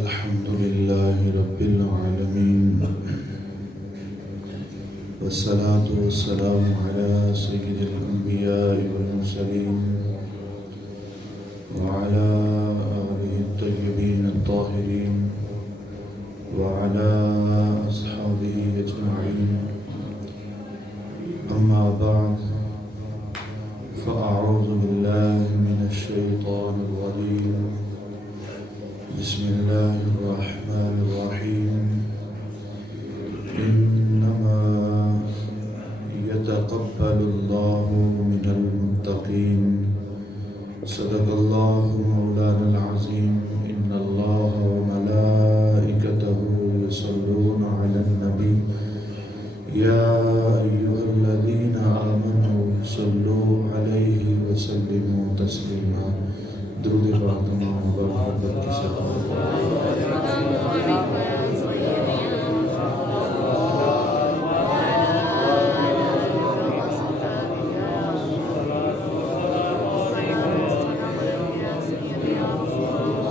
الحمد لله رب العالمين، والصلاة والسلام على سيد الأنبياء والمرسلين وعلى آله الطيبين الطاهرين وعلى أصحابه أجمعين. أما بعد، فأعوذ بالله من الشيطان الرجيم. بسم الله الرحمن الرحيم. إنما يتقبل الله من المتقين. صدق الله مولانا العظيم. إن الله وملائكته يصلون على النبي يا أيها الذين آمنوا صلوا عليه وسلموا تسليما. درود پاک تمام محبت کی سلام.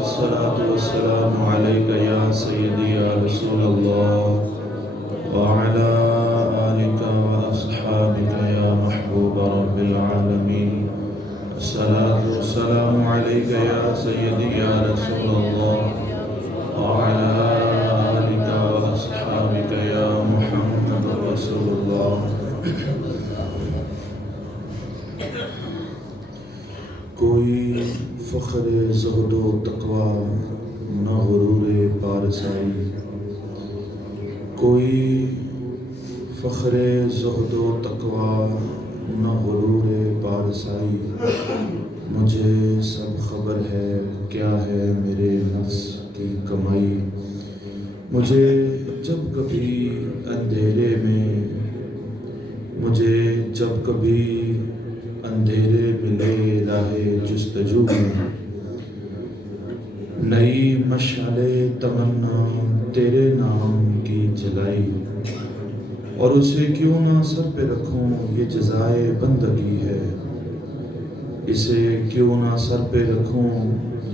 الصلاة والسلام عليك يا سيدي يا رسول الله وعلى آلك وأصحابك يا محبوب رب العالمين. الصلاة والسلام عليك يا سيدي يا رسول الله وعلى آلك وأصحابك يا محمد رسول الله. کوئی فخر زہد و تقوی نہ غرور پارسائی. کوئی فخر زہد و تقوی نہ غرور پارسائی. مجھے سب خبر ہے کیا ہے میرے نفس کی کمائی. مجھے جب کبھی اندھیرے ملے راہ جستجو میں، نئی مشعل تمنا تیرے نام کی جلائی. اور اسے کیوں نہ سر پہ رکھوں یہ جزائے بندگی ہے. اسے کیوں نہ سر پہ رکھوں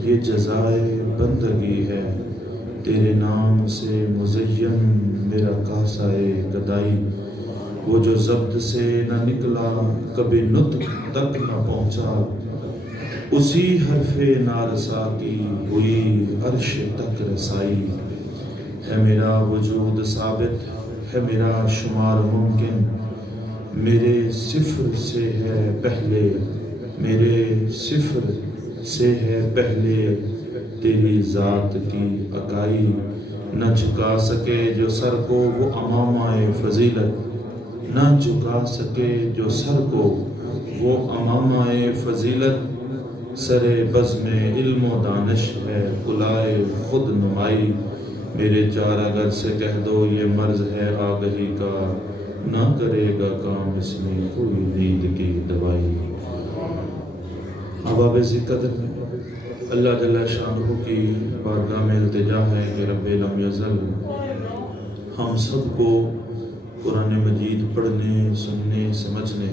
یہ جزائے بندگی ہے. تیرے نام سے مزین میرا کاسائے گدائی. وہ جو ضبط سے نہ نکلا کبھی نطق تک نہ پہنچا، اسی حرف نارسا کی ہوئی عرش تک رسائی. ہے میرا وجود ثابت ہے میرا شمار ممکن. میرے صفر سے ہے پہلے تیری ذات کی اکائی. نہ جھکا سکے جو سر کو وہ امامہ فضیلت. نہ جھکا سکے جو سر کو وہ امامہ فضیلت. سر بزم علم و دانش ہے کلائے خود نمائی. میرے چار اگر سے کہہ دو یہ مرض ہے آگہی کا، نہ کرے گا کام اس میں کوئی نیند کی دوائی. احباب قدر، اللہ جل شانہ کی بارگاہ میں التجا ہے کہ رب لم یزل ہم سب کو قرآن مجید پڑھنے، سننے، سمجھنے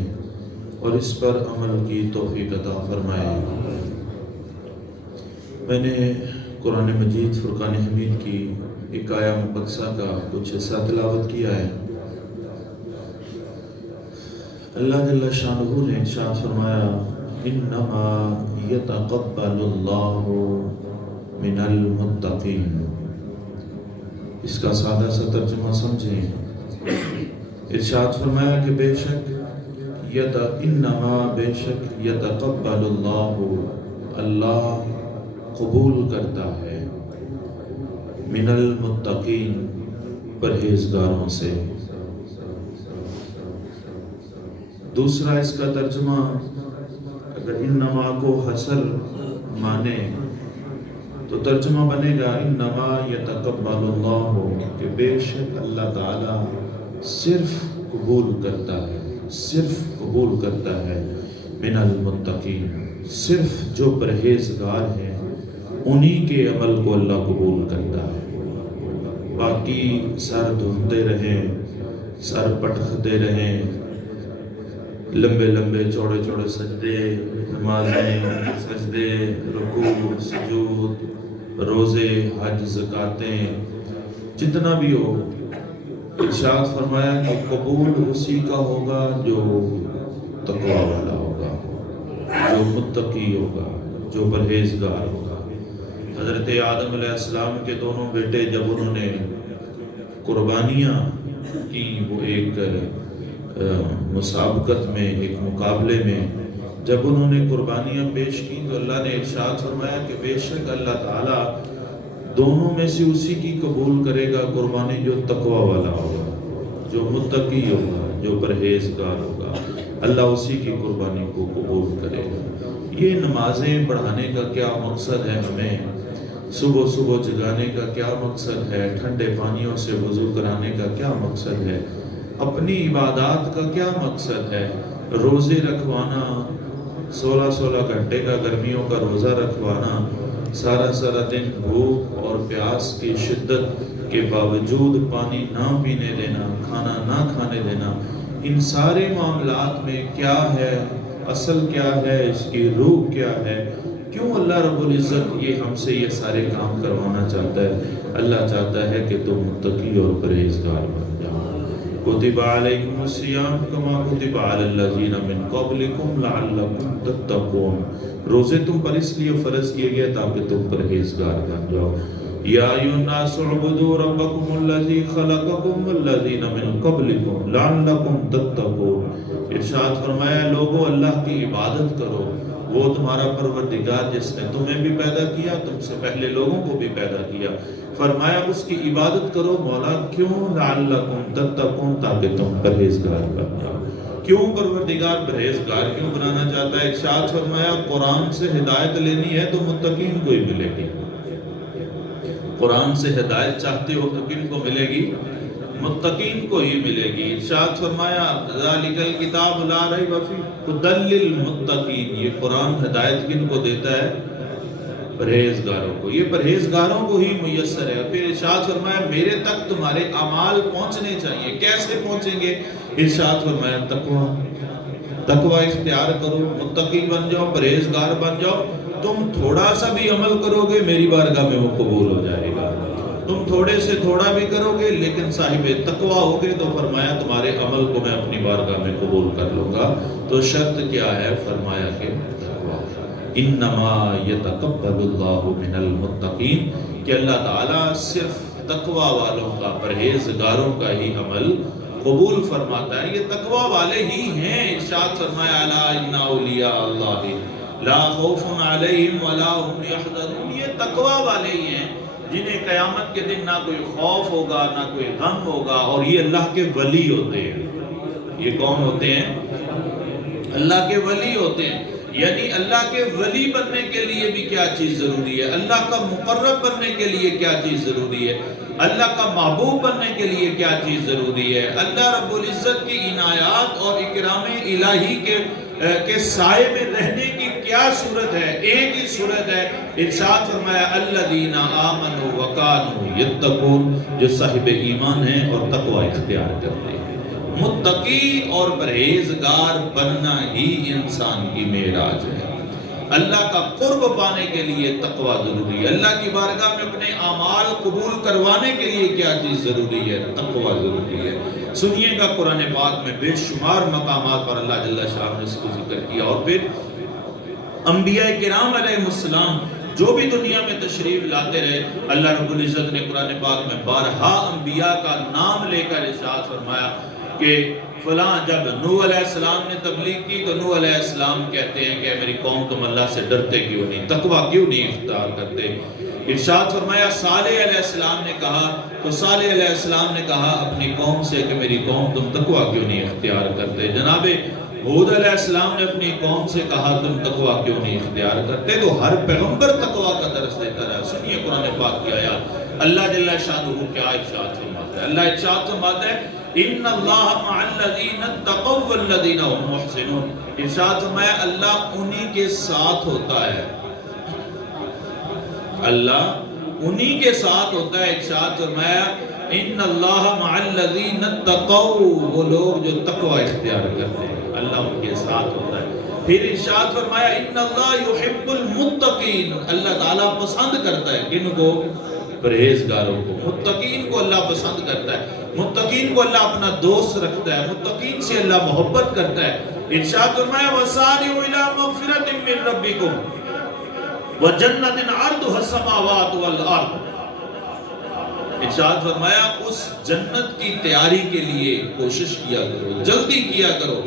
اور اس پر عمل کی توفیق عطا فرمائے. میں نے قرآن مجید فرقان حمید کی ایک آیہ مقدسہ کا کچھ حصہ تلاوت کیا ہے. اللہ جل شانہ نے ارشاد فرمایا انما یتقبل اللہ من المتقین. اس کا سادہ سا ترجمہ سمجھیں. ارشاد فرمایا کہ بے شک یتقبل اللہ قبول کرتا ہے من المتقین پرہیزگاروں سے. دوسرا اس کا ترجمہ اگر انما کو حصر مانے تو ترجمہ بنے گا انما یتقبل اللہ کہ بے شک اللہ تعالی صرف قبول کرتا ہے من المتقین، صرف جو پرہیزگار ہیں انہی کے عمل کو اللہ قبول کرتا ہے. باقی سر دھوتے رہیں، سر پٹختے رہیں، لمبے لمبے چوڑے چوڑے سجدے، نمازیں، سجدے، روزے، حج، زکاتیں، جتنا بھی ہو، ارشاد فرمایا کہ قبول اسی کا ہوگا جو تقوی والا ہوگا، جو متقی ہوگا، جو پرہیزگار ہوگا۔ حضرت آدم علیہ السلام کے دونوں بیٹے جب انہوں نے قربانیاں کی، وہ ایک مسابقت میں، ایک مقابلے میں جب انہوں نے قربانیاں پیش کی تو اللہ نے ارشاد فرمایا کہ بے شک اللہ تعالیٰ دونوں میں سے اسی کی قبول کرے گا قربانی جو تقوی والا ہوگا، جو متقی ہوگا، جو پرہیزگار ہوگا، اللہ اسی کی قربانی کو قبول کرے گا۔ یہ نمازیں پڑھانے کا کیا مقصد ہے، ہمیں صبح صبح جگانے کا کیا مقصد ہے، ٹھنڈے پانیوں سے وضو کرانے کا کیا مقصد ہے، اپنی عبادات کا کیا مقصد ہے، روزے رکھوانا، 16 گھنٹے کا گرمیوں کا روزہ رکھوانا، سارا دن بھوک اور پیاس کی شدت کے باوجود پانی نہ پینے دینا، کھانا نہ کھانے دینا، ان سارے معاملات میں کیا ہے، اصل کیا ہے، اس کی روح کیا ہے، کیوں اللہ رب العزت یہ ہم سے یہ سارے کام کروانا چاہتا ہے؟ اللہ چاہتا ہے کہ تم متقی اور پرہیزگار بن جاؤ۔ کتب علیکم الصیام کما کتب علی الذین من قبلکم لعلکم تتقون، روزے تم پر اس لیے فرض کیے گئے تاکہ تم پرہیزگار بن جاؤ۔ یا ایھا الناس اعبدوا ربکم الذی خلقکم والذین من قبلکم لعلکم تتقون، ارشاد فرمایا لوگو اللہ کی عبادت کرو، وہ تمہارا پروردگار جس نے تمہیں بھی پیدا کیا، تم سے پہلے لوگوں کو بھی پیدا کیا، فرمایا اس کی عبادت کرو۔ مولا کیوں؟ لعلکم تتقون، تاکہ تم پرہیزگار بن جاؤ۔ کیوں پروردگار پرہیزگار کیوں بنانا چاہتا ہے؟ ارشاد فرمایا قرآن سے ہدایت لینی ہے تو متقین کو ہی ملے گی۔ قرآن سے ہدایت چاہتے ہو تو کن کو ملے گی؟ متقین کو ہی ملے گی۔ ارشاد فرمایا ذالک الکتاب لا ریب فیہ ھدی للمتقین، یہ قرآن ہدایت کن کو دیتا ہے؟ پرہیزگاروں کو، یہ پرہیزگاروں کو ہی میسر ہے۔ پھر ارشاد فرمایا میرے تک تمہارے اعمال پہنچنے چاہیے، کیسے پہنچیں گے؟ ارشاد فرمایا تقوی اختیار کرو، متقی بن جاؤ، پرہیزگار بن جاؤ، تم تھوڑا سا بھی عمل کرو گے میری بارگاہ میں وہ قبول ہو جائے گا، تم تھوڑے سے تھوڑا بھی کرو گے لیکن صاحب تقوی ہوگے تو فرمایا تمہارے عمل کو میں اپنی بارگاہ میں قبول کر لوں گا۔ تو شرط کیا ہے؟ فرمایا کہ تقوی، انما یتقبل اللہ من المتقین، کہ اللہ تعالیٰ صرف تقوی والوں کا، پرہیزگاروں کا ہی عمل قبول فرماتا ہے۔ یہ تقوی والے ہی ہیں۔ ارشاد فرمایا الا ان اولیاء اللہ لا خوف علیہم ولا هم یحزنون، یہ تقوی والے ہی ہیں جنہیں قیامت کے دن نہ کوئی خوف ہوگا نہ کوئی غم ہوگا، اور یہ اللہ کے ولی ہوتے ہیں۔ یہ کون ہوتے ہیں؟ اللہ کے ولی ہوتے ہیں۔ یعنی اللہ کے ولی بننے کے لیے بھی کیا چیز ضروری ہے؟ اللہ کا مقرب بننے کے لیے کیا چیز ضروری ہے؟ اللہ کا محبوب بننے کے لیے کیا چیز ضروری ہے؟ اللہ رب العزت کی عنایات اور اکرام الہی کے سائے میں رہنے کی کیا صورت ہے؟ ایک ہی صورت ہے۔ ارشاد فرمایا الذین آمنوا وکانوا یتقون، جو صاحب ایمان ہیں اور تقوی اختیار کرتے ہیں۔ متقی اور پرہیزگار بننا ہی انسان کی معراج ہے۔ اللہ کا قرب پانے کے لیے تقوی ضروری ہے۔ اللہ کی بارگاہ میں اپنے اعمال قبول کروانے کے لیے کیا چیز ضروری ہے؟ تقوی ضروری ہے۔ سنیے گا قرآن پاک میں بے شمار مقامات پر اللہ جل شاہ نے اس کو ذکر کیا، اور پھر انبیاء کرام علیہ السلام جو بھی دنیا میں تشریف لاتے رہے، اللہ رب العزت نے قرآن پاک میں بارہا انبیاء کا نام لے کر ارشاد فرمایا کہ فلاں جب نوح علیہ السلام نے تبلیغ کی تو نوح علیہ السلام کہتے ہیں کہ میری قوم تم اللہ سے ڈرتے کیوں نہیں، تقوی کیوں نہیں اختیار کرتے؟ ارشاد فرمایا صالح علیہ السلام نے کہا تو صالح علیہ السلام نے کہا اپنی قوم سے کہ میری قوم تم تقوی کیوں نہیں اختیار کرتے؟ جناب ہود علیہ السلام نے اپنی قوم سے کہا تم تقوی کیوں نہیں اختیار کرتے؟ تو ہر پیغمبر تقوی کا درس دیتا رہا۔ سنیے قرآن پاک کی آیات، اللہ جل شانہ کیا ارشاد فرماتا ہے؟ اللہ ارشاد فرماتا ہے ان اللہ مع الذین اتقوا والذین هم محسنون، ارشاد فرمایا اللہ انہی کے ساتھ ہوتا ہے، اللہ انہی کے ساتھ ہوتا ہے۔ ارشاد فرمایا ان اللہ مع الذین اتقوا، وہ لوگ جو تقوی اختیار کرتے ہیں اللہ ان کے ساتھ ہوتا ہے۔ پھر ارشاد فرمایا ان اللہ یحب المتقین، للمتقین، اللہ تعالیٰ پسند کرتا ہے کن کو؟ پرہیزگاروں کو۔ متقین کو اللہ پسند کرتا ہے، متقین کو اللہ اپنا دوست رکھتا ہے، متقین سے اللہ محبت کرتا ہے۔ ارشاد فرمایا وَسَارِعُوا إِلَىٰ مَغْفِرَةٍ مِّن رَبِّكُمْ وَجَنَّةٍ عَرْضُهَا السَّمَاوَاتُ وَالْأَرْضُ۔ ارشاد فرمایا اس جنت کی تیاری کے لیے کوشش کیا کرو، جلدی کیا کرو،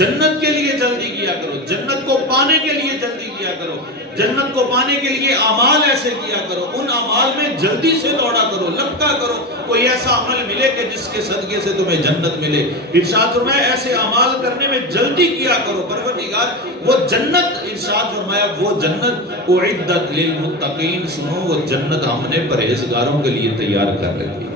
جنت کے لیے جلدی کیا کرو، جنت کو پانے کے لیے جلدی کیا کرو، جنت کو پانے کے لیے اعمال ایسے کیا کرو، ان اعمال میں جلدی سے دوڑا کرو، لپکا کرو، کوئی ایسا عمل ملے کہ جس کے صدقے سے تمہیں جنت ملے۔ ارشاد فرمایا ایسے اعمال کرنے میں جلدی کیا کرو، پروردگار وہ جنت، ارشاد فرمایا وہ جنت اعدت للمتقین، سنو وہ جنت ہم نے پرہیزگاروں کے لیے تیار کر رکھی ہے۔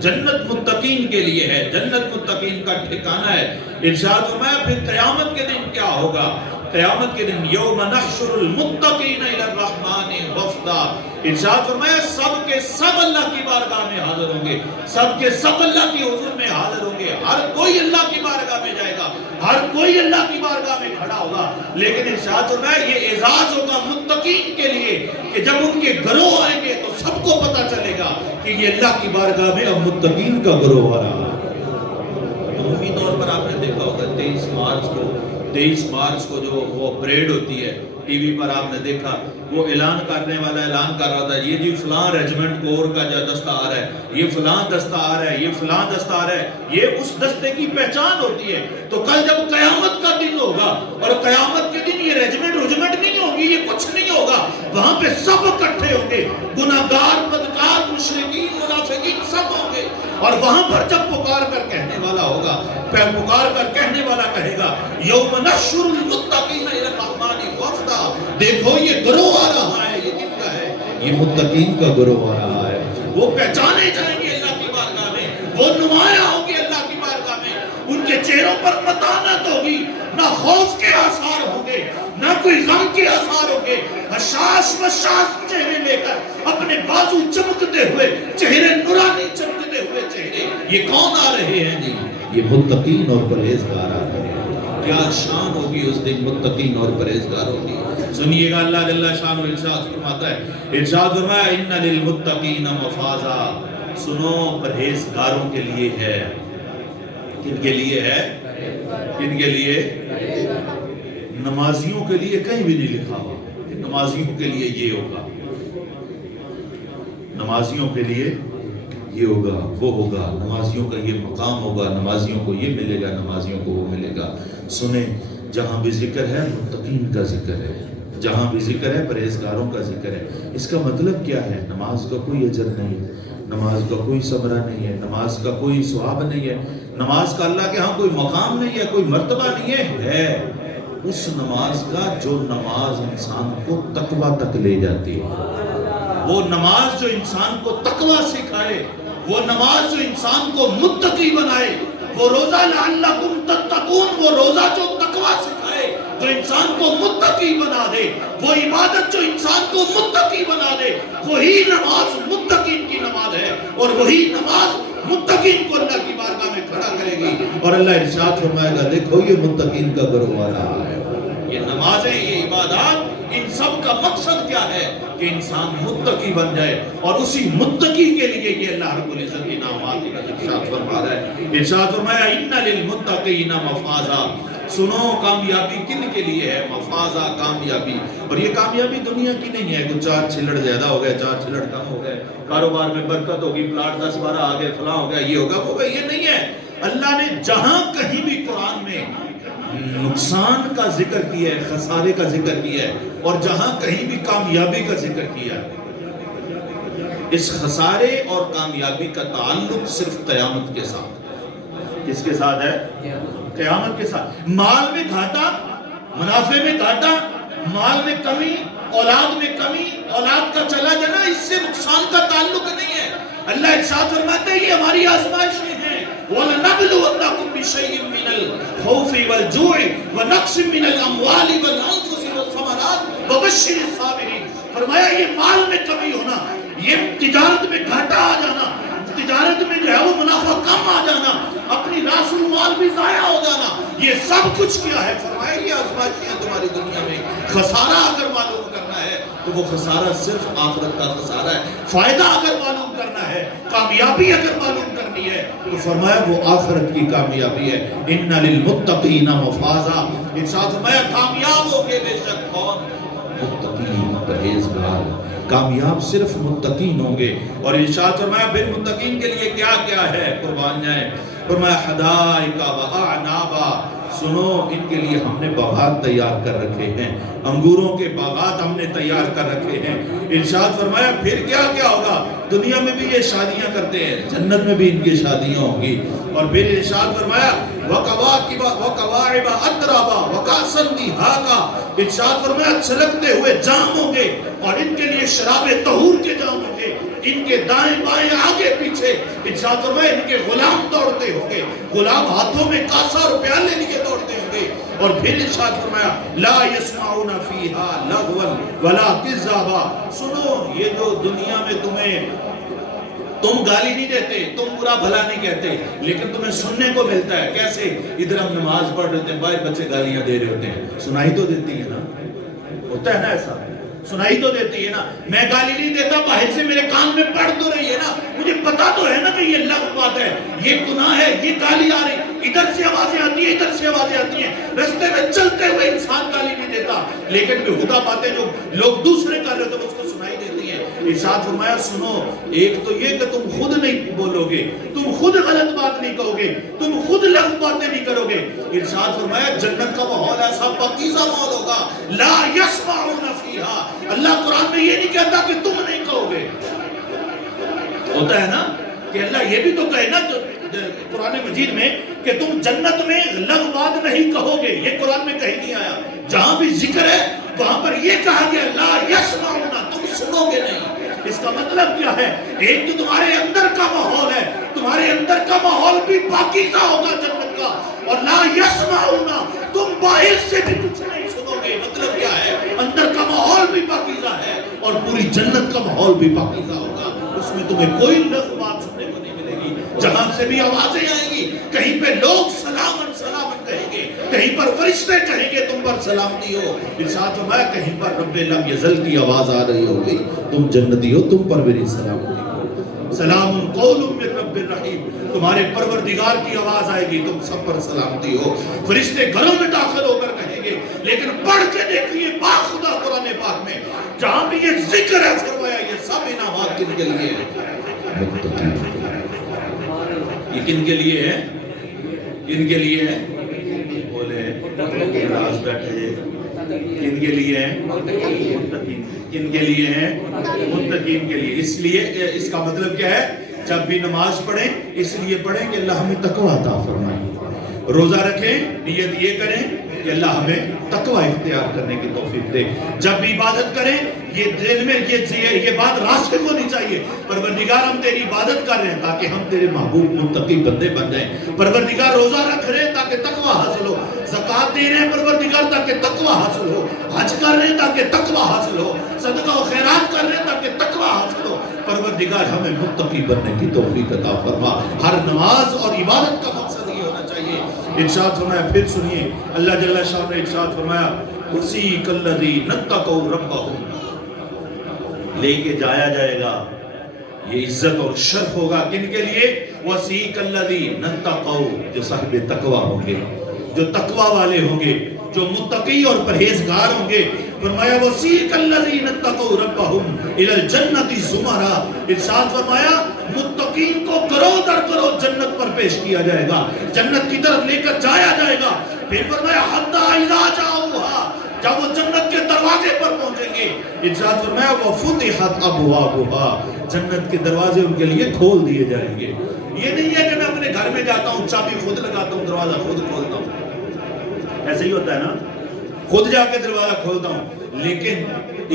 جنت متقین کے لیے ہے، جنت متقین کا ٹھکانہ ہے۔ ارشاد فرمایا پھر قیامت کے دن کیا ہوگا؟ قیامت کے دن یوم نحشر المتقین الی الرحمن وفدا، ارشاد فرمایا سب کے سب اللہ کی بارگاہ میں حاضر ہوں گے، سب کے سب اللہ کی حضور میں حاضر ہوں گے، ہر کوئی اللہ کی بارگاہ میں جائے گا، ہر کوئی اللہ کی بارگاہ میں کھڑا ہوگا۔ لیکن ارشاد فرمایا یہ اعزاز ہوگا متقین کے لیے کہ جب ان کے گروہ آئیں گے تو سب کو پتہ چلے گا کہ یہ اللہ کی بارگاہ میں اب متقین کا گروہ آ رہا ہے۔ عمومی طور پر آپ نے دیکھا ہوگا 23 مارچ کو جو وہ پریڈ ہوتی ہے، ٹی وی پر آپ نے دیکھا وہ اعلان کرنے والا اعلان کر رہا تھا یہ جی فلاں ریجمنٹ کور کا جو دستہ آ رہا ہے، یہ فلاں دستہ آ رہا ہے، یہ فلاں دستہ آ رہا ہے، یہ اس دستے کی پہچان ہوتی ہے۔ تو کل جب قیامت کا دن ہوگا اور قیامت کے دن یہ ریجمنٹ نہیں ہوگی، یہ کچھ نہیں ہوگا، وہاں پہ سب اکٹھے ہوں گے، گناہگار، بدکار، مشرکین، منافقین سب ہوں گے، اور وہاں پر جب پکار کر کہنے والا ہوگا، پکار کر کہنے والا کہے گا یوم نحشر المتقین الی الرحمن وفدا، دیکھو یہ گروہ آ رہا ہے، یہ کن کا ہے؟ یہ متقین کا گروہ آ رہا ہے۔ وہ پہچانے جائیں گے اللہ کی بارگاہ میں، وہ نمایاں ہوں گے اللہ کی بارگاہ میں، ان کے چہروں پر متانت ہوگی، نہ خوف کے آثار ہوں گے، نہ کوئی غم کے آثار ہوں گے، حشاش وشاش چہرے لے کر اپنے بازو چمکتے ہوئے چہرے، نورانی چمکتے ہوئے چہرے، یہ کون آ رہے ہیں جی؟ یہ متقین اور پرہیزگار آ رہے ہیں۔ کیا شان ہوگی اس دن متقین اور پرہیزگاروں کی۔ سنیے گا اللہ جل شانہ ارشاد فرماتا ہے، ارشاد فرمایا ان للمتقین مفازا، سنو پرہیزگاروں کے لیے ہے۔ کن کے لیے ہے؟ کن کے لیے؟ نمازیوں کے لیے کہیں بھی نہیں لکھا ہوا کہ نمازیوں کے لیے یہ ہوگا، نمازیوں کے لیے یہ ہوگا، وہ ہوگا، نمازیوں کا یہ مقام ہوگا، نمازیوں کو یہ ملے گا، نمازیوں کو وہ ملے گا۔ سنیں جہاں بھی ذکر ہے متقین کا ذکر ہے، جہاں بھی ذکر ہے پرہیزگاروں کا ذکر ہے۔ اس کا مطلب کیا ہے؟ نماز کا کوئی اجر نہیں ہے، نماز کا کوئی ثمرہ نہیں ہے، نماز کا کوئی ثواب نہیں ہے، نماز کا اللہ کے ہاں کوئی مقام نہیں ہے، کوئی مرتبہ نہیں ہے اس نماز کا جو نماز انسان کو تقویٰ تک لے جاتی ہے، وہ نماز جو انسان کو تقویٰ سکھائے، وہ نماز جو انسان کو متقی بنائے، وہ روزہ لعلکم تتقون، وہ روزہ جو تقویٰ سکھائے، جو انسان کو متقی بنا دے، وہ عبادت جو انسان کو متقی بنا دے، وہی نماز متقین کی نماز ہے، اور وہی نماز متقین کو اللہ کی بارگاہ میں کھڑا کرے گی، اور اللہ ارشاد فرمائے گا دیکھو یہ متقین کا گروہ آ رہا ہے۔ یہ نمازیں، یہ عبادات، ان سب کا مقصد کیا ہے؟ کہ انسان متقی بن جائے، اور اسی متقی کے لیے یہ اللہ رب العزت کی انعامات کا ارشاد فرما رہا ہے۔ ارشاد فرمایا ان للمتقین مفازا، سنو کامیابی کن کے لیے ہے؟ مفازا، کامیابی، اور یہ کامیابی دنیا کی نہیں ہے کہ 4 چھلڑ زیادہ ہو گئے، 4 چھلڑ کم ہو گئے، کاروبار میں برکت ہوگی، پلاٹ 10-12 آگے، فلاں ہو گیا، یہ ہوگا، وہ ہوگا، یہ نہیں ہے۔ اللہ نے جہاں کہیں بھی قرآن میں نقصان کا ذکر کیا ہے، خسارے کا ذکر کیا ہے، اور جہاں کہیں بھی کامیابی کا ذکر کیا ہے، اس خسارے اور کامیابی کا تعلق صرف قیامت کے ساتھ۔ کس کے ساتھ ہے؟ قیامت کے ساتھ۔ مال میں گھاٹا، منافع میں گھاٹا، مال میں کمی، اولاد میں کمی، اولاد کا چلا جانا، اس سے نقصان کا تعلق نہیں ہے۔ اللہ ارشاد فرماتا ہے یہ ہماری آزمائشیں ہیں۔ وَلَنَبْلُوَنَّكُمْ بِشَيْءٍ مِّنَ الْخَوْفِ وَالْجُوعِ وَنَقْصٍ مِّنَ الْأَمْوَالِ وَالْأَنفُسِ وَالثَّمَرَاتِ وَبَشِّرِ الصَّابِرِينَ۔ فرمایا یہ مال میں کمی ہونا، یہ تجارت میں گھاٹا آ جانا، تجارت میں جو ہے وہ منافع کم آ جانا، اپنی راس المال بھی ضائع ہو جانا، یہ سب کچھ کیا ہے؟ فرمایا یہ آزمائشیں ہیں تمہاری دنیا میں۔ خسارہ اگر معلوم کرنا ہے تو وہ خسارہ صرف آخرت کا خسارہ ہے. فائدہ اگر معلوم کرنا ہے، کامیابی اگر معلوم کرنی ہے، تو فرمایا وہ آخرت کی کامیابی ہے. ان للمتقین مفازا. ارشاد فرمایا کامیاب ہوگے بے شک کون؟ متقین، پرہیزگار. کامیاب صرف متقین ہوں گے. اور ارشاد فرمایا بالمتقین کے لیے کیا کیا ہے؟ قربان جائیں. فرمایا حدائق و اعنابا. سنو، ان کے لیے ہم نے باغات تیار کر رکھے ہیں، انگوروں کے باغات ہم نے تیار کر رکھے ہیں. ارشاد فرمایا پھر کیا کیا ہوگا؟ دنیا میں بھی یہ شادیاں کرتے ہیں، جنت میں بھی ان کی شادیاں ہوں گی. اور پھر ارشاد فرمایا وَقَوَاعِبَ أَتْرَابًا وَكَأْسًا دِهَاقًا. ارشاد فرمایا چھلکتے ہوئے جام ہوں گے، اور ان کے لیے شراب طہور کے جام ہوں گے، ان کے دائیں بائیں آگے پیچھے. ارشاد فرمایا ان کے غلام دوڑتے ہوں گے، غلام ہاتھوں میں کاسا اور پیالے لیے دوڑتے ہوں گے. اور پھر ارشاد فرمایا لا يسمعون فيها لغوا ولا كذابا. سنو، یہ جو دنیا میں تم گالی نہیں دیتے، تم برا بھلا نہیں کہتے، لیکن تمہیں سننے کو ملتا ہے. کیسے؟ ادھر ہم نماز پڑھ رہے ہیں، باہر بچے گالیاں دے رہے ہوتے ہیں، سنائی تو دیتی ہے نا؟ ہوتا ہے نا ایسا؟ سنائی تو دیتی ہے نا. میں گالی نہیں دیتا، باہر سے میرے کان میں پڑھ تو رہی ہے نا، مجھے پتا تو ہے نا کہ یہ لغو بات ہے، یہ گناہ ہے، یہ گالی آ رہی. ادھر سے آوازیں آتی ہیں، ادھر سے آوازیں آتی ہیں. رستے میں چلتے ہوئے انسان گالی نہیں دیتا، لیکن بےہودہ باتیں جو لوگ دوسرے کر رہے ہوتے ہیں اس کو سنائی دیتی ہیں. ارشاد فرمایا سنو، ایک تو یہ کہ تم خود نہیں بولو گے، تم خود غلط بات نہیں کہو گے، تم خود لغو باتیں نہیں کرو گے. ارشاد فرمایا جنت کا ماحول ایسا پاکیزہ ماحول ہوگا، لا یسمعون فیہا. اللہ قرآن میں یہ نہیں کہتا کہ تم نہیں کہو گے. ہوتا ہے نا کہ اللہ یہ بھی تو کہے نا قرآن مجید میں کہ تم جنت میں لغو بات نہیں کہو گے. یہ قرآن میں کہیں نہیں آیا. جہاں بھی ذکر ہے وہاں پر یہ کہا گیا لا یسمعون، تم سنو گے نہیں. اس کا مطلب کیا ہے؟ ایک تو تمہارے اندر کا ماحول ہے، تمہارے اندر کا ماحول بھی پاکیزہ ہوگا جنت کا. اور لا یسمعون، تم باہر سے بھی کچھ نہیں سنو گے. مطلب کیا ہے؟ اندر کا ماحول بھی پاکیزہ ہے اور پوری جنت کا ماحول بھی پاکیزہ ہوگا. اس میں تمہیں کوئی لغو بات سننے کو نہیں ملے گی. جہاں سے بھی آوازیں آئیں گی، کہیں پہ لوگ سلامن سلامن کہیں گے، کہیں پر فرشتے کہیں گے تم پر سلامتی ہو. ارشاد فرمایا کہیں پر رب لم یزل کی آواز آ رہی ہوگی، تم جنتی ہو، تم پر میری سلامتی ہو. سلام قول من رب الرحیم. تمہارے پروردگار کی آواز آئے گی، تم سب پر سلامتی ہو. فرشتے گھروں میں داخل ہو کر کہیں گے. لیکن پڑھ کے دیکھیے باخدا قرآن پاک میں جہاں بھی یہ ذکر ہے، فرمایا یہ سب انعامات کن کے لیے ہیں؟ یہ کن کے لیے ہے؟ کن کے لیے ہے؟ بولے راز بیٹھے. کن کے لیے ہیں؟ متقین. کن کے لیے ہیں؟ متقین کے لیے. اس لیے اس کا مطلب کیا ہے؟ جب بھی نماز پڑھیں اس لیے پڑھیں کہ اللہ ہمیں تقوی عطا فرمائے. روزہ رکھیں نیت یہ کریں کہ اللہ ہمیں تقوی اختیار کرنے کی توفیق دے. جب بھی عبادت کریں یہ دل میں یہ بات راسخ ہونی چاہیے، پروردگار ہم تیری عبادت کر رہے ہیں تاکہ ہم تیرے محبوب متقی بندے بن جائیں. پروردگار روزہ رکھ رہے ہیں تاکہ تقوی حاصل ہو، زکوٰۃ دے رہے ہیں پروردگار تاکہ تقوی حاصل ہو، حج کر رہے ہیں تاکہ تقوی حاصل ہو، صدقہ و خیرات کر رہے ہیں تاکہ تقوی حاصل ہو. پروردگار ہمیں متقی بننے کی توفیق عطا فرما. ہر نماز اور عبادت کا مقصد یہ ہونا چاہیے. ارشاد فرمایا پھر سنیے اللہ جل شاہ نے ارشاد فرمایا اُسِیقَ الَّذِینَ اتَّقَوْا رَبَّهُمْ. لے کے جایا جائے گا، یہ عزت اور شرف ہوگا کن کے لیے؟ وَسِیقَ الَّذِینَ اتَّقَوْا، جو صاحب تقوی ہوں گے، جو تقوی والے ہوں گے، جو متقی اور پرہیزگار ہوں گے. فرمایا وَسِیقَ الَّذِینَ اتَّقَوْا رَبَّهُمْ إِلَى الْجَنَّةِ زُمَرًا. ارشاد فرمایا متقین کو کرو در کرو جنت پر پیش کیا جائے گا، جنت کی طرف لے کر جایا جائے گا. پھر فرمایا حَتَّى إِذَا جَاءُوهَا، جب وہ جنت کے دروازے پر پہنچیں گے. ارشاد فرمایا وَفُتِحَتْ أَبْوَابُهَا، جنت کے دروازے ان کے لیے کھول دیے جائیں گے. یہ نہیں ہے کہ میں اپنے گھر میں جاتا ہوں چابی خود لگاتا ہوں دروازہ خود کھولتا ہوں. ایسے ہی ہوتا ہے نا، خود جا کے دروازہ کھولتا ہوں. لیکن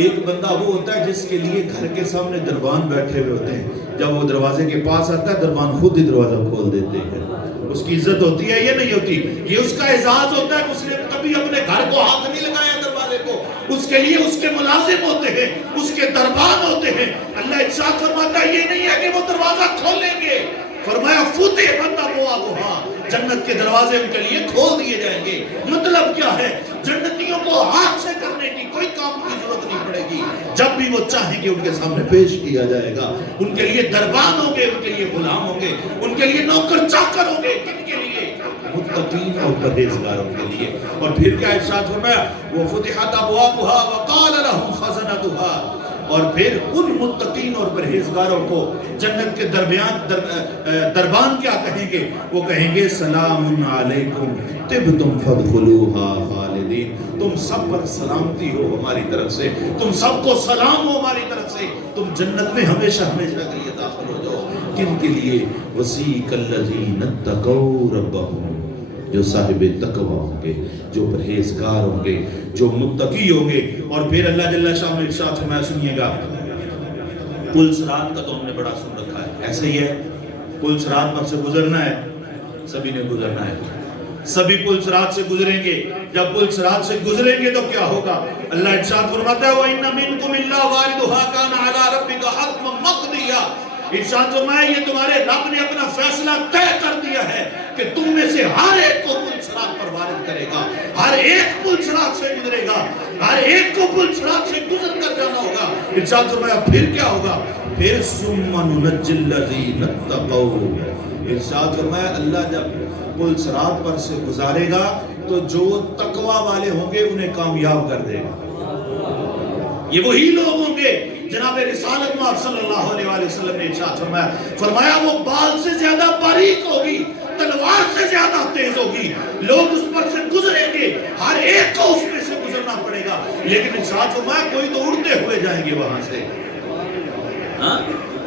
ایک بندہ وہ ہوتا ہے جس کے لیے گھر کے سامنے دربان بیٹھے ہوئے ہوتے ہیں، جب وہ دروازے کے پاس آتا ہے دربان خود ہی دروازہ کھول دیتے ہیں. اس کی عزت ہوتی ہے یہ نہیں ہوتی. یہ اس کا اعزاز ہوتا ہے کہ اس نے کبھی اپنے گھر کو ہاتھ نہیں لگایا دروازے کو. اس کے لیے اس کے ملازم ہوتے ہیں، اس کے دربان ہوتے ہیں. اللہ ارشاد فرماتا ہے یہ نہیں ہے کہ وہ دروازہ کھولیں گے. فرمایا فتحت ابوابها، جنت کے دروازے ان کے لیے کھول دیے جائیں گے. مطلب کیا ہے؟ جنتیوں کو ہاتھ سے کرنے کی کوئی کام کی ضرورت نہیں پڑے گی. جب بھی وہ چاہیں گے ان کے سامنے پیش کیا جائے گا. ان کے لیے دربان ہوں گے, ان کے لیے غلام ہوں گے, ان کے لیے نوکر چاکر ہوں گے. کن کے لیے؟ متقین اور پرہیزگاروں کے لیے. اور پھر کیا ارشاد فرمایا, وَفُتِحَتْ أَبْوَابُهَا وَقَالَ لَهُمْ خَزَنَتُهَا. اور پھر ان متقین اور پرہیزگاروں کو جنت کے دربان کیا کہیں گے؟ وہ کہیں گے سلام علیکم طبتم فادخلوها خالدین. تم سب پر سلامتی ہو ہماری طرف سے, تم سب کو سلام ہو ہماری طرف سے, تم جنت میں ہمیشہ ہمیشہ کے لیے داخل ہو جاؤ. کن کے لیے؟ وَسِیقَ الَّذِینَ اتَّقَوْا رَبَّهُمْ, جو صاحب تقوی ہوں گے, جو پرہیزگار ہوں گے, جو متقی ہوں گے. اور پھر اللہ جل شاہ نے ارشاد فرمایا, سنیے گا, پل صراط کا تو ہم نے بڑا سن رکھا ہے, ایسے ہی ہے, پل صراط پر سے گزرنا ہے, سبھی نے گزرنا ہے, سبھی پل صراط سے گزریں گے. جب پل صراط سے گزریں گے تو کیا ہوگا؟ اللہ ارشاد فرماتا ہے وَإِنَّ مِنْكُمْ إِلَّا وَارِدُهَا كَانَ عَلَىٰ رَبِّكَ حَتْمًا مَقْضِيًّا. ارشاد فرمایا یہ تمہارے رب نے اپنا فیصلہ طے کر دیا ہے کہ تم میں سے ہر ایک کو پل صراط پر وارد کرے گا, ہر ایک پل صراط سے گزرے گا, ہر ایک کو پل صراط سے گزر کر جانا ہوگا. ارشاد فرمایا پھر کیا ہوگا؟ پھر ثُمَّ نُنَجِّي الَّذِينَ اتَّقَوْا. ارشاد فرمایا اللہ جب پل صراط پر سے گزارے گا تو جو تقوی والے ہوں گے انہیں کامیاب کر دے گا. یہ وہی لوگ ہوں گے جناب رسالت مآب صلی اللہ علیہ وآلہ وسلم نے ارشاد فرمایا وہ بال سے زیادہ باریک ہوگی, تلوار سے زیادہ تیز ہوگی, لوگ اس پر سے گزریں گے, ہر ایک کو اس میں سے گزرنا پڑے گا. لیکن ارشاد فرمایا کوئی تو اڑتے ہوئے جائیں گے وہاں سے.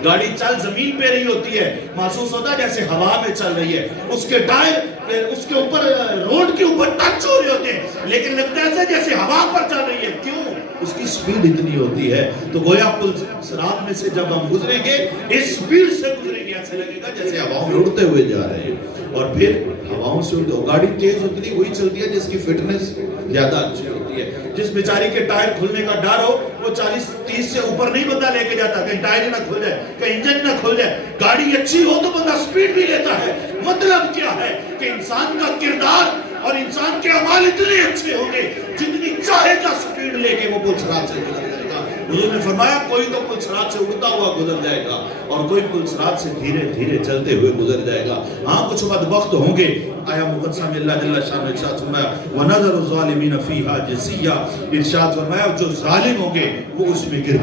گاڑی چل زمین پہ رہی ہوتی ہے, محسوس ہوتا ہے جیسے ہوا میں چل رہی ہے, اس کے ٹائر اس کے اوپر روڈ کے اوپر ٹچ ہو رہے ہوتے ہیں, لیکن لگتا ہے جیسے ہوا پر چل رہی ہے. کیوں؟ اس کی سپیڈ اتنی ہوتی ہے. تو گویا پل صراط میں سے جب ہم گزریں گے اس سپیڈ سے گزریں گے, ایسے لگے گا جیسے ہواؤں میں اڑتے ہوئے جا رہے ہیں. اور پھر ہواؤں سے گاڑی تیز اتنی وہی چلتی ہے جس کی فٹنس زیادہ اچھی ہوتی ہے. جس بیچاری کے ٹائر کھلنے کا ڈر ہو وہ 40-30 سے اوپر نہیں بندہ لے کے جاتا, کہیں ٹائر نہ کھل جائے, کہیں انجن نہ کھل جائے. گاڑی اچھی ہو تو بندہ سپیڈ بھی لیتا ہے. مطلب کیا ہے کہ انسان کا کردار اور انسان کے اعمال اتنے اچھے ہوں گے جتنی چاہے گا سپیڈ لے کے وہ پل صراط سے گزر جائے گا. حضور نے فرمایا کوئی تو پل صراط سے اڑتا ہوا گزر جائے گا اور کوئی پل صراط سے دھیرے دھیرے چلتے ہوئے گزر جائے گا. ہاں کچھ بدبخت ہوں گے. آیا مقدسہ میں اللہ جل شاہ نے ارشاد فرمایا وَنَذَرُ الظَّالِمِينَ فِيهَا جِثِيًّا. ارشاد فرمایا جو ظالم ہوں گے وہ اس میں گر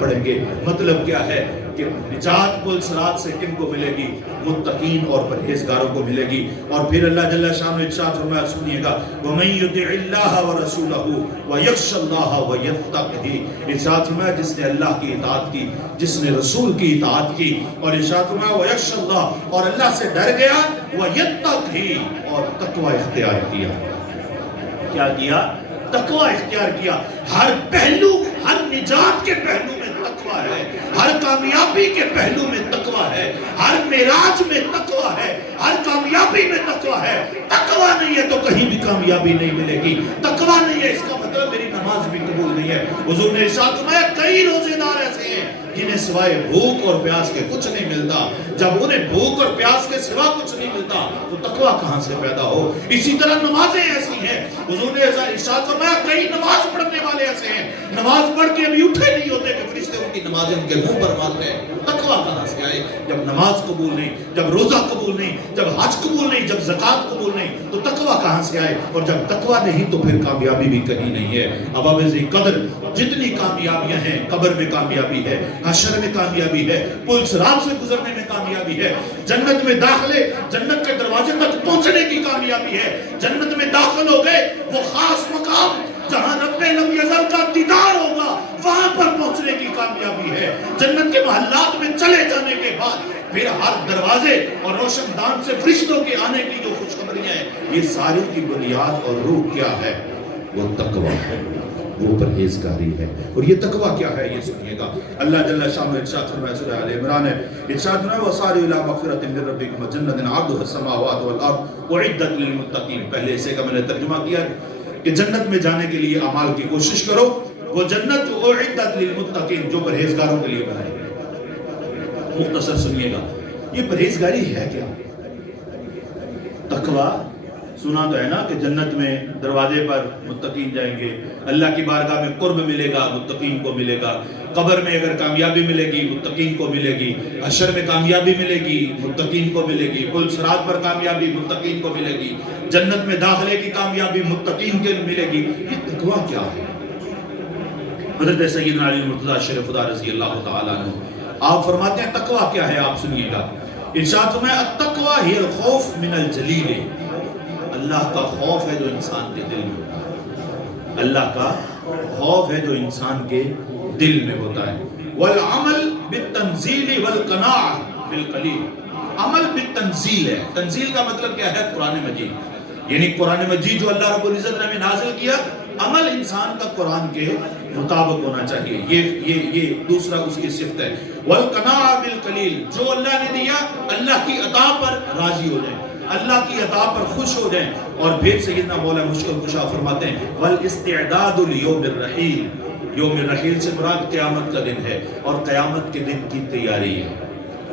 پڑیں گے. مطلب کیا ہے کہ نجات پل صراط سے کن کو ملے گی؟ متقین اور پرہیزگاروں کو ملے گی. اور پھر اللہ جل شاہ نے ارشاد فرمایا, سنیے گا, وَمَن يُطِعِ اللَّهَ وَرَسُولَهُ وَيَخْشَ اللَّهَ وَيَتَّقْهِ. ارشاد فرمایا جس نے اللہ کی اطاعت کی, جس نے رسول کی اطاعت کی, اور ارشاد فرمایا وَيَخْشَ اللَّهَ, اور اللہ سے ڈر گیا, وَيَتَّقْهِ, اور تقوی اختیار کیا. کیا کیا؟ تقوی اختیار کیا. ہر پہلو, ہر نجات کے پہلو میں تقوی ہے, ہر کامیابی کے پہلو میں تقوی ہے, ہر معراج میں تقوی ہے, ہر کامیابی میں تقوی ہے. تقوی نہیں ہے تو کہیں بھی کامیابی نہیں ملے گی. تقوی نہیں ہے اس کا مطلب میری نماز بھی قبول نہیں ہے. حضور نے ارشاد فرمایا کئی روزے دار ایسے ہیں جنہیں سوائے بھوک اور پیاس کے کچھ نہیں ملتا. جب انہیں بھوک اور پیاس کے سوا کچھ نہیں ملتا تو تقوی کہاں سے پیدا ہو؟ اسی طرح نمازیں ایسی ہیں. حضور نے ارشاد فرمایا کئی نماز پڑھنے والے ایسے ہیں نماز پڑھ کے ابھی اٹھے نہیں ہوتے کہ فرشتے ان کی نمازیں ان کے منہ پر مارتے ہیں. تقوی کہاں سے آئے؟ جب نماز قبول نہیں, جب روزہ قبول نہیں, جب حج قبول نہیں, جب زکوٰۃ قبول نہیں, تو تقوی کہاں سے آئے؟ اور جب تقوی نہیں تو پھر کامیابی بھی کہیں نہیں ہے. اب ذی قدر جتنی کامیابیاں ہیں, قبر میں کامیابی ہے, حشر میں کامیابی ہے, پل صراط سے گزرنے میں کامیابی ہے, جنت میں داخلے, جنت کے دروازے تک پہنچنے کی کامیابی ہے, جنت میں داخل ہو گئے وہ خاص مقام جہاں رب لم یزل کا دیدار ہوگا وہاں پر پہنچنے کی کامیابی ہے. جنت کے محلات میں چلے جانے کے بعد پھر ہر دروازے اور روشن دان سے فرشتوں کے آنے کی جو خوشخبریاں ہیں, یہ ساری کی بنیاد اور روح کیا ہے؟ وہ تقوی ہے, وہ پرہیزگاری ہے. اور یہ تقوی کیا ہے یہ سنیے گا. اللہ جل شاہ نے ارشاد فرمایا سورہ آل عمران ہے, ارشاد فرمایا وَسَارِعُوا إِلَىٰ مَغْفِرَةٍ مِّن رَّبِّكُمْ وَجَنَّةٍ عَرْضُهَا السَّمَاوَاتُ وَالْأَرْضُ أُعِدَّتْ لِلْمُتَّقِينَ. پہلے حصے کا میں نے ترجمہ کیا کہ جنت میں جانے کے لیے اعمال کی کوشش کرو. وہ جنت اعدت للمتقین جو پرہیزگاروں کے لیے بنائی گئی. مختصر سنیے گا, یہ پرہیزگاری ہے کیا؟ تقوی سنا تو ہے نا کہ جنت میں دروازے پر متقین جائیں گے، اللہ کی بارگاہ میں قرب ملے گا، متقین کو ملے گا، قبر میں اگر کامیابی ملے گی متقین کو ملے گی، حشر میں کامیابی ملے گی متقین کو ملے گی، پل صراط پر کامیابی متقین کو ملے گی، جنت میں داخلے کی کامیابی متقین کو ملے گی۔ یہ تقویٰ کیا ہے؟ حضرت سیدنا علی مرتضیٰ شریف خدا رضی اللہ تعالیٰ عنہ آپ فرماتے ہیں تقویٰ کیا ہے، آپ سنیے گا۔ ارشاد فرمایا التقویٰ ہی الخوف من الجلیل، اللہ کا خوف ہے جو انسان کے دل میں ہوتا ہے، اللہ کا خوف ہے جو انسان کے دل میں ہوتا ہے۔ والعمل بالتنزیل والقناعہ بالقلیل، عمل بالتنزیل ہے، تنزیل کا مطلب کیا ہے؟ قرآن مجید، یعنی قرآن مجید جو اللہ رب العزت نے ہمیں نازل کیا، عمل انسان کا قرآن کے مطابق ہونا چاہیے، یہ دوسرا اس کی صفت ہے۔ والقناعہ بالقلیل، جو اللہ نے دیا اللہ کی عطا پر راضی ہو جائیں، اللہ کی عطا پر خوش ہو جائیں۔ اور پھر سیدنا مولا مشکل کشا فرماتے ہیں والاستعداد لیوم الرحیل، یوم الرحیل سے مراد قیامت کا دن ہے اور قیامت کے دن کی تیاری ہے۔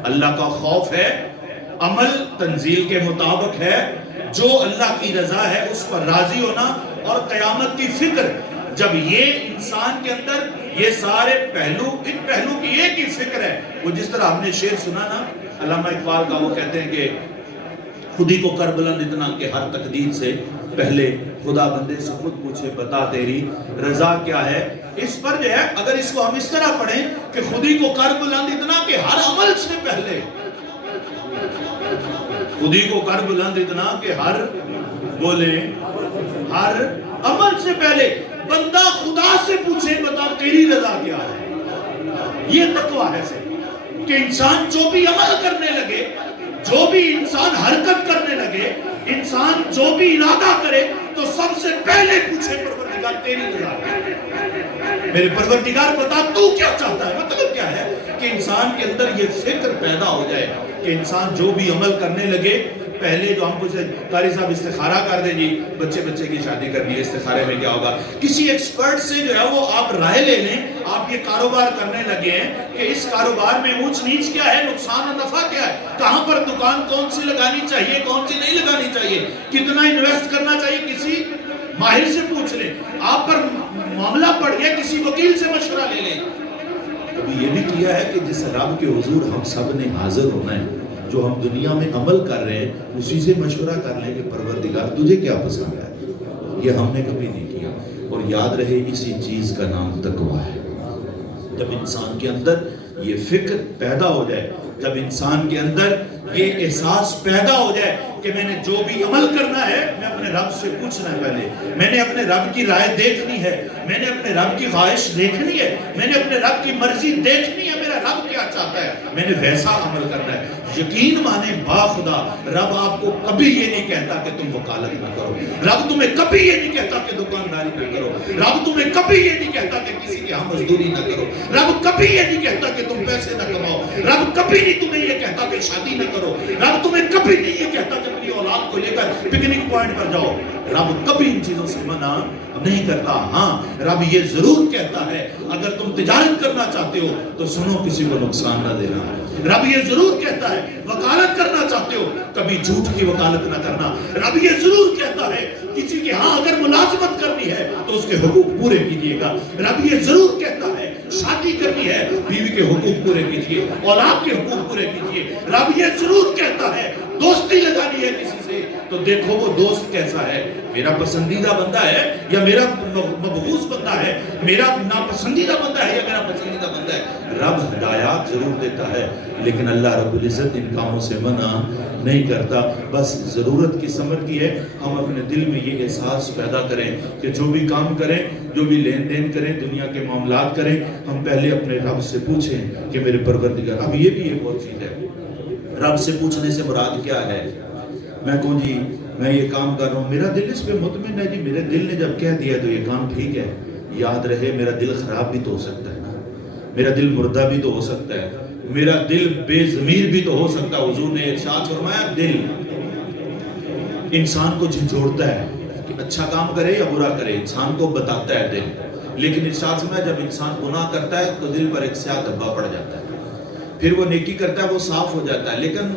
اللہ کا خوف ہے، عمل تنزیل کے مطابق ہے، جو اللہ کی رضا ہے اس پر راضی ہونا، اور قیامت کی فکر۔ جب یہ انسان کے اندر یہ سارے پہلو، ان پہلو کی ایک ہی فکر ہے، وہ جس طرح ہم نے شعر سنا نا علامہ اقبال کا، وہ کہتے ہیں کہ خودی کو کر بلند اتنا کہ ہر تقدیر سے پہلے خدا بندے سے خود پوچھے بتا تیری رضا کیا ہے۔ اس پر جو ہے اگر اس کو ہم اس طرح پڑھیں کہ خودی کو کر بلند اتنا کہ ہر عمل سے پہلے، خودی کو کر بلند اتنا کہ ہر بولے ہر عمل سے پہلے بندہ خدا سے پوچھے بتا تیری رضا کیا ہے۔ یہ تقویٰ ہے کہ انسان جو بھی عمل کرنے لگے، جو بھی انسان حرکت کرنے لگے، انسان جو بھی ارادہ کرے تو سب سے پہلے پوچھے پروردگار تیری رضا کیا ہے، میرے پروردگار بتا تو کیا چاہتا ہے۔ مطلب کیا ہے کہ انسان کے اندر یہ فکر پیدا ہو جائے کہ انسان جو بھی عمل کرنے لگے، پہلے جو ہم پوچھے قاری صاحب استخارہ کر دیں جی، بچے کی شادی کرنی ہے، استخارے میں کیا ہوگا؟ کسی ایکسپرٹ سے جو ہے وہ آپ رائے لے لیں، آپ یہ کاروبار کرنے لگے ہیں کہ اس کاروبار میں اونچ نیچ کیا ہے، نقصان و نفع کیا ہے، کہاں پر دکان کون سی لگانی چاہیے، کون سی نہیں لگانی چاہیے، کتنا انویسٹ کرنا چاہیے، کسی ماہر سے پوچھ لیں۔ آپ پر معاملہ پڑ گیا کسی وکیل سے مشورہ لے لیں۔ ابھی یہ بھی کیا ہے کہ جس رب کے حضور ہم سب نے حاضر ہونا ہے، جو ہم دنیا میں عمل کر رہے ہیں اسی سے مشورہ کر لیں کہ پروردگار تجھے کیا پسند ہے۔ یہ ہم نے کبھی نہیں کیا۔ اور یاد رہے اسی چیز کا نام تقویٰ ہے۔ جب انسان کے اندر یہ فکر پیدا ہو جائے، جب انسان کے اندر یہ احساس پیدا ہو جائے کہ میں نے جو بھی عمل کرنا ہے میں اپنے رب سے پوچھنا ہے، پہلے میں نے اپنے رب کی رائے دیکھنی ہے، میں نے اپنے رب کی خواہش دیکھنی ہے، میں نے اپنے رب کی مرضی دیکھنی ہے، میرا رب کیا چاہتا ہے، میں نے ویسا عمل کرنا ہے۔ یقین مانے با خدا رب آپ کو کبھی یہ نہیں کہتا کہ تم وکالت نہ کرو، رب تمہیں کبھی یہ نہیں کہتا کہ دکانداری نہ کرو، رب تمہیں کبھی یہ نہیں کہتا کہ کسی کے ہاں مزدوری نہ کرو، رب کبھی یہ نہیں کہتا کہ تم پیسے نہ کماؤ، رب کبھی نہیں تمہیں یہ کہتا کہ شادی نہ کرو، رب تمہیں کبھی نہیں یہ کہتا کہ اپنی اولاد کو لے کر پکنک پوائنٹ پر جاؤ، رب کبھی ان چیزوں سے منع نہیں کرتا۔ ہاں رب یہ ضرور کہتا ہے اگر تم تجارت کرنا چاہتے ہو تو سنو کسی کو نقصان نہ دینا، رب یہ ضرور کہتا ہے وکالت کرنا چاہتے ہو کبھی جھوٹ کی وکالت نہ کرنا، رب یہ ضرور کہتا ہے کسی کے ہاں اگر ملازمت کرنی ہے تو اس کے حقوق پورے کیجیے گا، رب یہ ضرور کہتا ہے شادی کرنی ہے بیوی کے حقوق پورے کیجیے، اولاد کے حقوق پورے کیجیے، رب یہ ضرور کہتا ہے دوستی لگانی ہے کسی سے تو دیکھو وہ دوست کیسا ہے، میرا پسندیدہ بندہ ہے یا میرا مبغوض بندہ ہے، میرا ناپسندیدہ بندہ ہے یا میرا پسندیدہ بندہ ہے۔ رب ہدایات ضرور دیتا ہے لیکن اللہ رب العزت ان کاموں سے منع نہیں کرتا۔ بس ضرورت کی سمجھ کی ہے ہم اپنے دل میں یہ احساس پیدا کریں کہ جو بھی کام کریں، جو بھی لین دین کریں، دنیا کے معاملات کریں، ہم پہلے اپنے رب سے پوچھیں کہ میرے پروردگار۔ اب یہ بھی ایک اور چیز ہے، رب سے پوچھنے سے مراد کیا ہے؟ میں کہوں جی میں یہ کام کر رہا ہوں، میرا دل اس پہ مطمئن ہے جی، میرے دل نے جب کہہ دیا تو یہ کام ٹھیک ہے۔ یاد رہے میرا دل خراب بھی تو ہو سکتا ہے نا، میرا دل مردہ بھی تو ہو سکتا ہے، میرا دل بے ضمیر بھی تو ہو سکتا ہے۔ حضور نے ارشاد فرمایا دل انسان کو جھنجھوڑتا ہے کہ اچھا کام کرے یا برا کرے، انسان کو بتاتا ہے دل، لیکن ارشاد فرمایا جب انسان گناہ کرتا ہے تو دل پر ایک سیاہ دھبا پڑ جاتا ہے، پھر وہ نیکی کرتا ہے وہ صاف ہو جاتا ہے، لیکن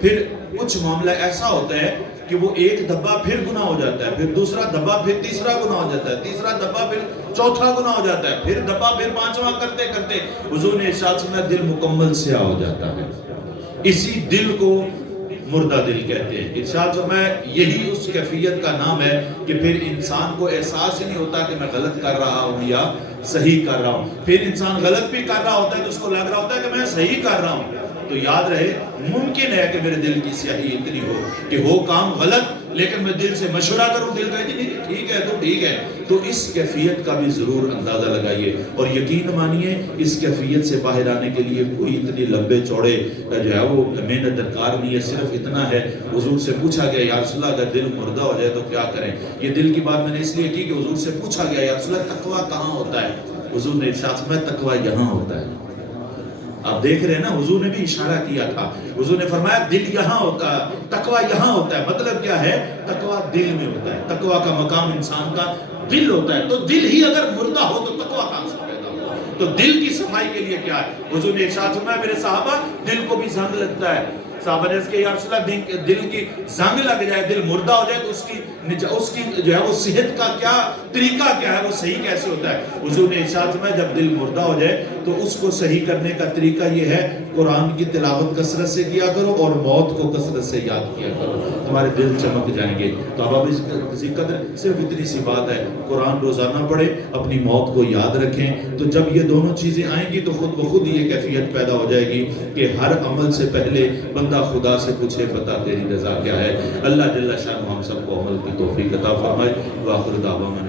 پھر کچھ معاملہ ایسا ہوتا ہے کہ وہ ایک دبا پھر گناہ ہو جاتا ہے، پھر دوسرا دبا پھر تیسرا گناہ ہو جاتا ہے، تیسرا دبا پھر چوتھا گناہ ہو جاتا ہے، پھر دبا پھر پانچواں کرتے کرتے حضور نے ارشاد فرمایا دل مکمل سیاہ ہو جاتا ہے۔ اسی دل کو مردہ دل کہتے ہیں۔ ارشاد فرمایا یہی اس کیفیت کا نام ہے کہ پھر انسان کو احساس ہی نہیں ہوتا کہ میں غلط کر رہا ہوں یا صحیح کر رہا ہوں۔ پھر انسان غلط بھی کر رہا ہوتا ہے تو اس کو لگ رہا ہوتا ہے کہ میں صحیح کر رہا ہوں۔ تو یاد رہے ممکن ہے کہ میرے دل کی سیاہی اتنی ہو کہ ہو کام غلط لیکن میں دل سے مشورہ کروں، دل کہے نہیں ٹھیک ہے تو ٹھیک ہے۔ تو اس کیفیت کا بھی ضرور اندازہ لگائیے اور یقین مانیے اس کیفیت سے باہر آنے کے لیے کوئی اتنی لمبے چوڑے جو ہے وہ محنت درکار نہیں ہے، صرف اتنا ہے حضور سے پوچھا گیا یا رسول اللہ اگر دل مردہ ہو جائے تو کیا کریں۔ یہ دل کی بات میں نے اس لیے کی کہ حضور سے پوچھا گیا یا رسول اللہ تقویٰ کہاں ہوتا ہے؟ حضور نے ارشاد فرمایا تقویٰ یہاں ہوتا ہے۔ آپ دیکھ رہے ہیں نا حضور نے بھی اشارہ کیا تھا، حضور نے فرمایا دل یہاں ہوتا ہے، تقویٰ یہاں ہوتا ہے۔ مطلب کیا ہے؟ تقویٰ دل میں ہوتا ہے، تقویٰ کا مقام انسان کا دل ہوتا ہے۔ تو دل ہی اگر مردہ ہو تو تقویٰ کہاں سے پیدا ہو؟ تو دل کی صفائی کے لیے کیا ہے؟ حضور نے ارشاد فرمایا میرے صحابہ دل کو بھی زنگ لگتا ہے۔ صحابہ نے اس کے یا رسول اللہ دل کی زنگ لگ جائے، دل مردہ ہو جائے تو اس کی جو ہے وہ صحت کا کیا طریقہ کیا ہے، وہ صحیح کیسے ہوتا ہے؟ حضور نے ارشاد فرمایا جب دل مردہ ہو جائے تو اس کو صحیح کرنے کا طریقہ یہ ہے قرآن کی تلاوت کثرت سے کیا کرو اور موت کو کثرت سے یاد کیا کرو، تمہارے دل چمک جائیں گے۔ تو اب اس قدر صرف اتنی سی بات ہے، قرآن روزانہ پڑھیں، اپنی موت کو یاد رکھیں۔ تو جب یہ دونوں چیزیں آئیں گی تو خود بخود یہ کیفیت پیدا ہو جائے گی کہ ہر عمل سے پہلے بندہ خدا سے پوچھے بتا تیری رضا کیا ہے۔ اللہ جل شانہ ہم سب کو عمل کی توفیق عطا فرمائے۔ وآخر دعوانا